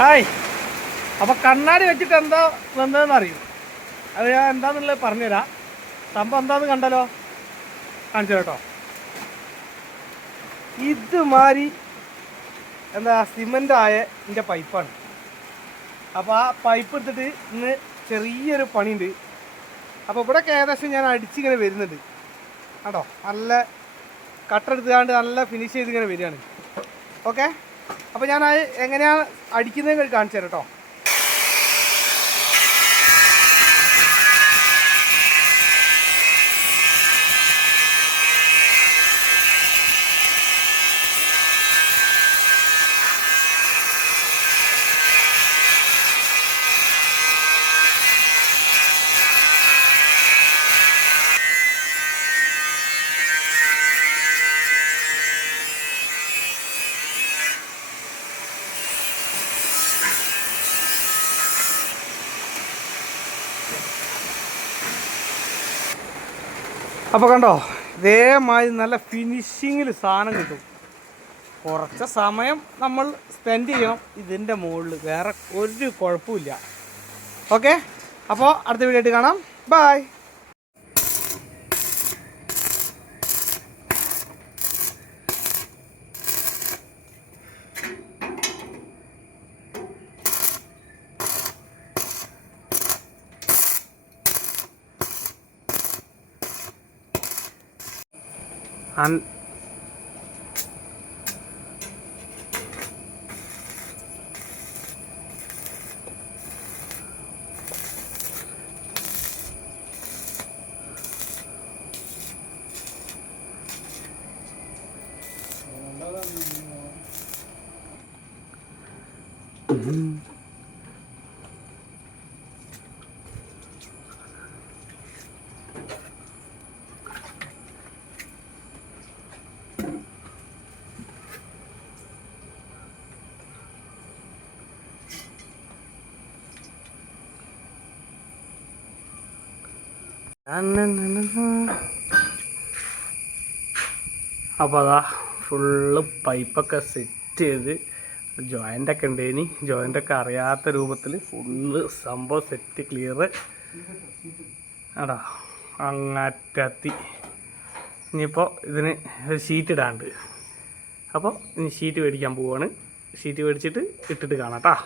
Hi. അപ്പോൾ കണ്ണാടി വെച്ചിട്ട് എന്താ വന്നതെന്ന് അറിയും. അത് ഞാൻ എന്താണെന്നുള്ളത് പറഞ്ഞുതരാം. സംഭവം എന്താണെന്ന് കണ്ടല്ലോ, കാണിച്ചു കേട്ടോ. ഇതുമാതിരി എന്താ സിമെൻ്റായ എൻ്റെ പൈപ്പാണ്. അപ്പോൾ ആ പൈപ്പ് എടുത്തിട്ട് ഇന്ന് ചെറിയൊരു പണിയുണ്ട്. അപ്പോൾ ഇവിടെ ഏകദേശം ഞാൻ അടിച്ചിങ്ങനെ വരുന്നുണ്ട് കേട്ടോ. നല്ല കട്ടെടുത്തുകൊണ്ട് നല്ല ഫിനിഷ് ചെയ്തിങ്ങനെ വരികയാണ്. ഓക്കെ, അപ്പോൾ ഞാൻ അത് എങ്ങനെയാണ് അടിക്കുന്നതെന്ന് കാണിച്ചു തരാം കേട്ടോ. അപ്പോൾ കണ്ടോ, ഇതേമാതിരി നല്ല ഫിനിഷിങ്ങിൽ സാധനം കിട്ടും. കുറച്ച് സമയം നമ്മൾ സ്പെൻഡ് ചെയ്യണം ഇതിൻ്റെ മുകളിൽ, വേറെ ഒരു കുഴപ്പമില്ല. ഓക്കെ, അപ്പോൾ അടുത്ത വീഡിയോ ആയിട്ട് കാണാം. ബൈ. അപ്പോൾ അതാ ഫുള്ള് പൈപ്പൊക്കെ സെറ്റ് ചെയ്ത്, ജോയിൻ്റൊക്കെ ഉണ്ട്. ഇനി ജോയിൻ്റൊക്കെ അറിയാത്ത രൂപത്തിൽ ഫുള്ള് സംഭവം സെറ്റ് ക്ലിയർ ആടാ അങ്ങറ്റത്തി. ഇനിയിപ്പോൾ ഇതിന് ഷീറ്റ് ഇടാണ്ട്. അപ്പോൾ ഇനി ഷീറ്റ് മേടിക്കാൻ പോവാണ്. ഷീറ്റ് മേടിച്ചിട്ട് ഇട്ടിട്ട് കാണാം കേട്ടോ.